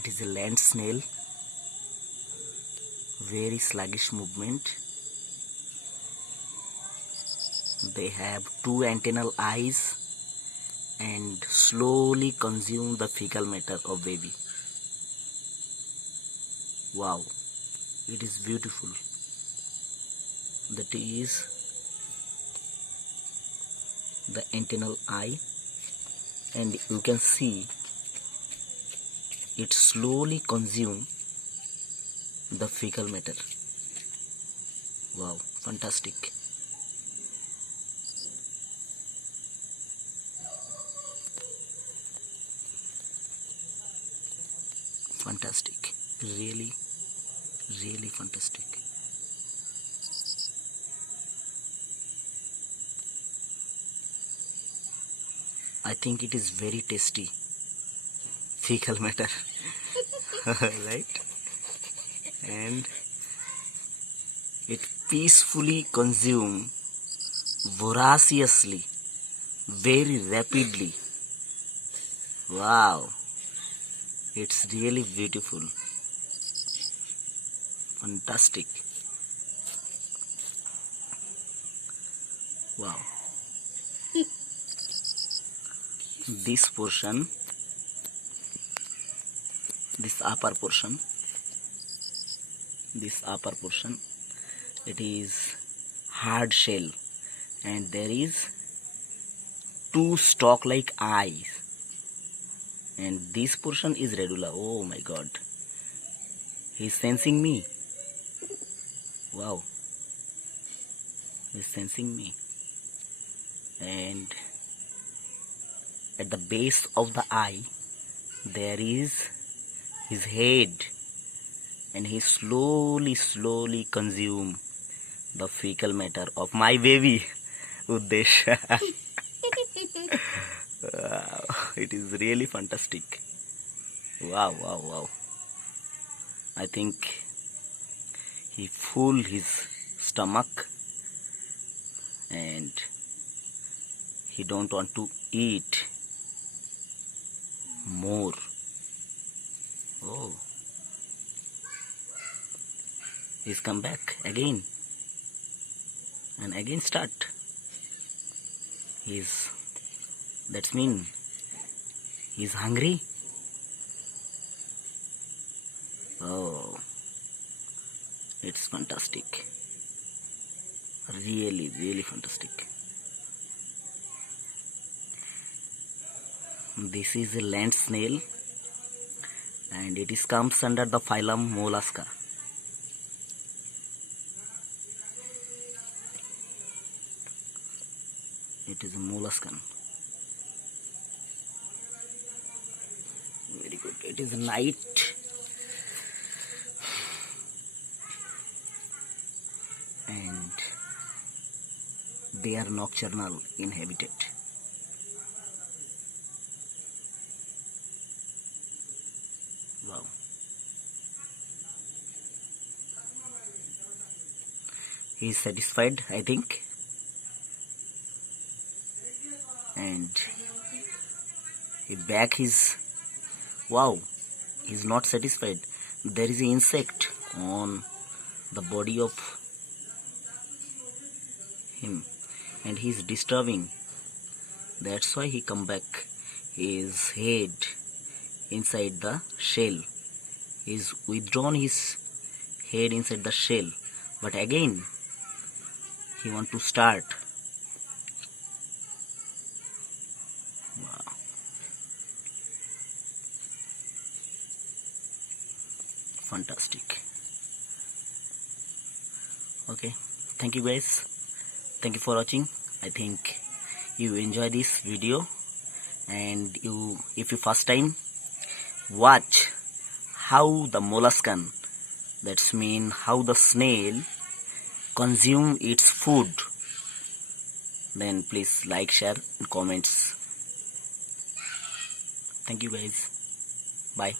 It is a land snail, very sluggish movement. They have two antennal eyes and slowly consume the fecal matter of baby. Wow, it is beautiful. That is the antennal eye, and you can see it slowly consume the fecal matter. Wow, fantastic. Fantastic. Really, really fantastic. I think it is very tasty. Fecal matter. Right? And it peacefully consume voraciously, very rapidly. Wow, it's really beautiful. Fantastic. Wow. This portion, this upper portion, it is hard shell, and there is two stalk like eyes, and this portion is regular. Oh my god, he's sensing me. Wow, he's sensing me. And at the base of the eye there is his head, and he slowly consume the fecal matter of my baby Uddesh. Wow, it is really fantastic. Wow. I think he full his stomach and he don't want to eat more. Oh, he's come back again and again start. That's mean he's hungry. Oh, it's fantastic. Really fantastic. This is a land snail, and it is comes under the phylum Mollusca. It is a molluscan. Very good. It is night, and they are nocturnal inhabited. Wow. He is satisfied, I think. And he back his... Wow, he is not satisfied. There is an insect on the body of him, and he is disturbing. That's why he come back his head inside the shell. He's withdrawn his head inside the shell, but again he want to start. Wow. Fantastic. Okay, thank you guys. Thank you for watching. I think you enjoy this video, and if you first time watch how the molluscan, that's mean how the snail consume its food, then please like, share and comments. Thank you guys. Bye.